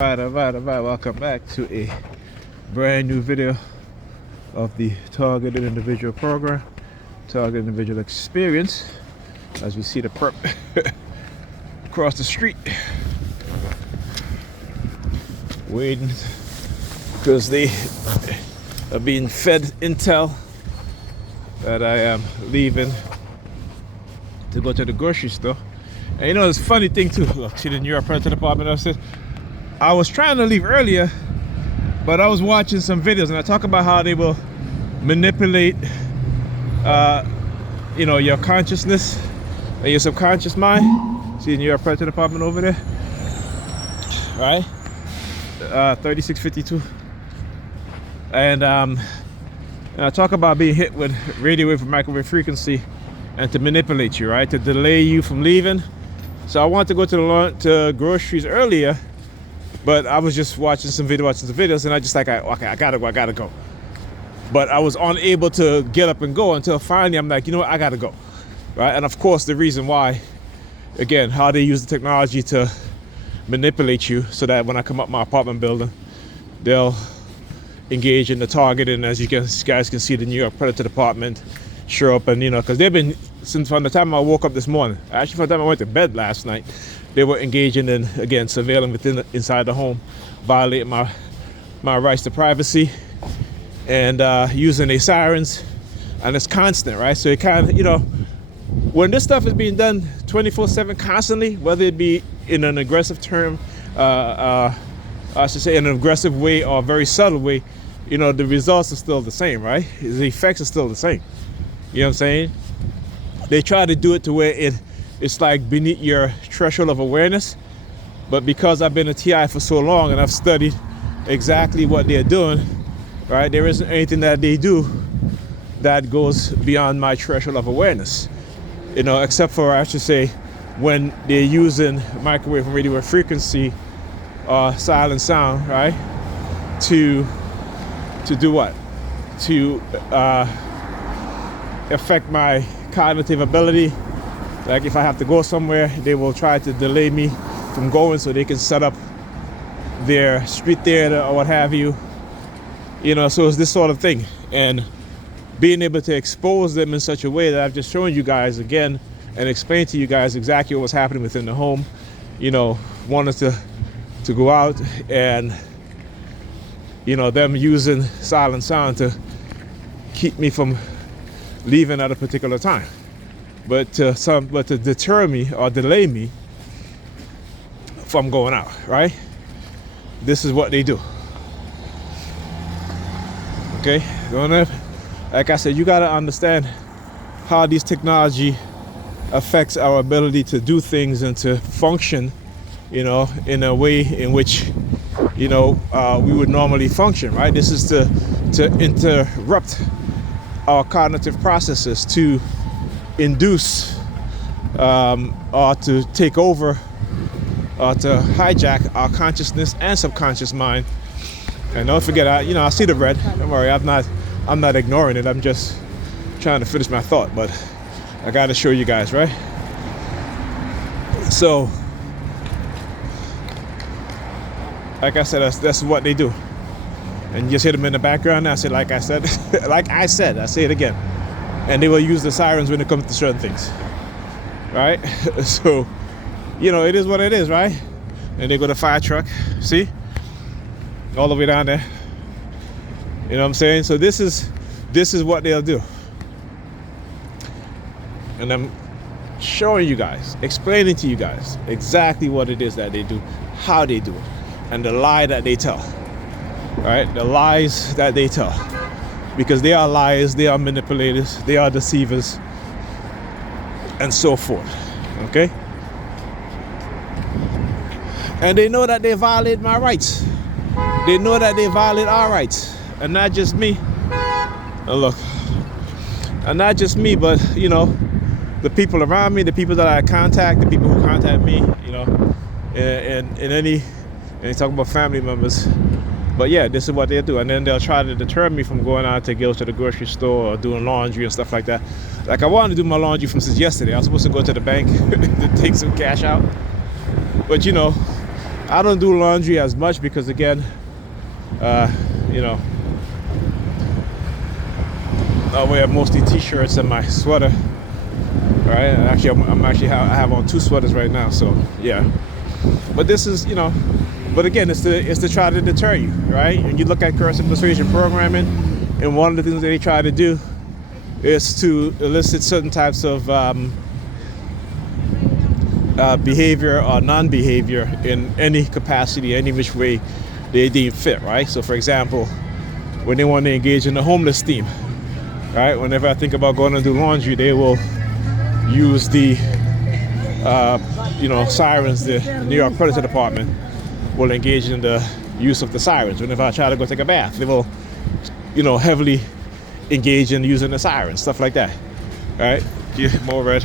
Alright, welcome back to a brand new video of the Targeted Individual Program, Targeted Individual Experience. As we see the perp across the street, waiting because they are being fed intel that I am leaving to go to the grocery store. And you know, it's a funny thing too. Look, see the New York Predators Dept. I was trying to leave earlier, but I was watching some videos, and I talk about how they will manipulate, you know, your consciousness and your subconscious mind. See the New York Predators Dept over there, right? 3652. And I talk about being hit with radio wave or microwave frequency, and to manipulate you, right? To delay you from leaving. So I wanted to go to groceries earlier, but I was just watching some videos, and I just like, okay, I gotta go. But I was unable to get up and go until finally I'm like, you know what, I gotta go, right? And of course, the reason why, again, how they use the technology to manipulate you so that when I come up my apartment building, they'll engage in the targeting. As you guys can see, the New York Predator Department show up, and you know, because they've been, since from the time I woke up this morning, actually from the time I went to bed last night, they were engaging in, again, surveilling inside the home, violating my rights to privacy, and using their sirens, and it's constant, right? So it kind of, you know, when this stuff is being done 24/7 constantly, whether it be in an aggressive term, I should say in an aggressive way or a very subtle way, you know, the results are still the same, right? The effects are still the same. You know what I'm saying? They try to do it to where it's like beneath your threshold of awareness, but because I've been a TI for so long and I've studied exactly what they're doing, right? There isn't anything that they do that goes beyond my threshold of awareness, you know, except for, I should say, when they're using microwave and radio wave frequency, silent sound, right? To do what? To affect my cognitive ability. Like if I have to go somewhere, they will try to delay me from going so they can set up their street theater or what have you. You know, so it's this sort of thing. And being able to expose them in such a way that I've just shown you guys again and explain to you guys exactly what was happening within the home. You know, wanted to go out, and you know, them using silent sound to keep me from leaving at a particular time, but to deter me or delay me from going out, right? This is what they do. Okay, like I said, you gotta understand how these technology affects our ability to do things and to function, you know, in a way in which, you know, we would normally function, right? This is to interrupt our cognitive processes, to induce or to take over or to hijack our consciousness and subconscious mind. And don't forget, I see the red. Don't worry, I'm not ignoring it. I'm just trying to finish my thought, but I got to show you guys, right? So, like I said, that's what they do. And you just hear them in the background. I said, like I said, I say it again. And they will use the sirens when it comes to certain things, right? So, you know, it is what it is, right? And they go to fire truck, see? All the way down there. You know what I'm saying? So this is what they'll do. And I'm showing you guys, explaining to you guys exactly what it is that they do, how they do it, and the lie that they tell. Right? The lies that they tell, because they are liars, they are manipulators, they are deceivers, and so forth. Okay? And they know that they violate my rights. They know that they violate our rights, and not just me. And look, and not just me, but you know, the people around me, the people that I contact, the people who contact me, you know, and any, and they talk about family members. But yeah, this is what they'll do. And then they'll try to deter me from going out to go to the grocery store or doing laundry and stuff like that. Like I wanted to do my laundry from since yesterday. I was supposed to go to the bank to take some cash out. But you know, I don't do laundry as much because, again, you know, I wear mostly t-shirts and my sweater. Right? Actually, I have on 2 sweaters right now. So yeah. But this is, you know, but again, it's to try to deter you, right? And you look at coercive persuasion programming, and one of the things that they try to do is to elicit certain types of behavior or non-behavior in any capacity, any which way they deem fit, right? So for example, when they want to engage in the homeless theme, right? Whenever I think about going to do laundry, they will use the you know, sirens. The New York Predators Department will engage in the use of the sirens. Whenever I try to go take a bath, they will, you know, heavily engage in using the sirens, stuff like that. All right,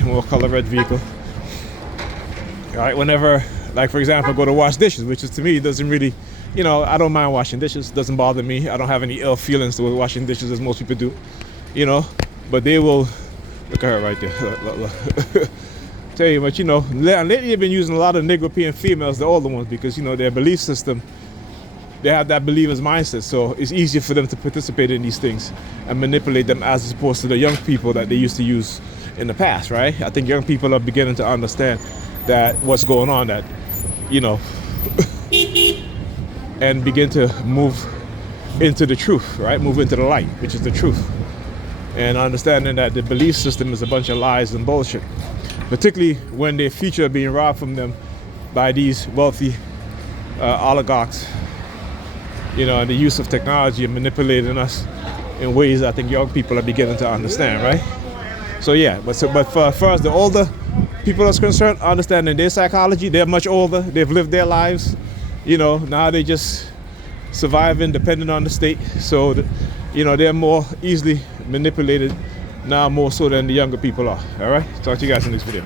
more color red vehicle. All right, whenever, like for example, go to wash dishes, which is to me doesn't really, you know, I don't mind washing dishes. Doesn't bother me. I don't have any ill feelings towards washing dishes as most people do, you know. But they will, look at her right there. Look. Tell you, but you know, lately they've been using a lot of Negro-European females, the older ones, because you know their belief system, they have that believer's mindset, so it's easier for them to participate in these things and manipulate them as opposed to the young people that they used to use in the past, right? I think young people are beginning to understand that what's going on, that, you know, and begin to move into the truth, right? Move into the light, which is the truth, and understanding that the belief system is a bunch of lies and bullshit. Particularly when their future are being robbed from them by these wealthy oligarchs, you know, and the use of technology and manipulating us in ways I think young people are beginning to understand, right? So yeah, but for us, the older people are concerned, understanding their psychology, they're much older, they've lived their lives, you know, now they just surviving, depending on the state. So, you know, they're more easily manipulated now, more so than the younger people are. All right, talk to you guys in this video.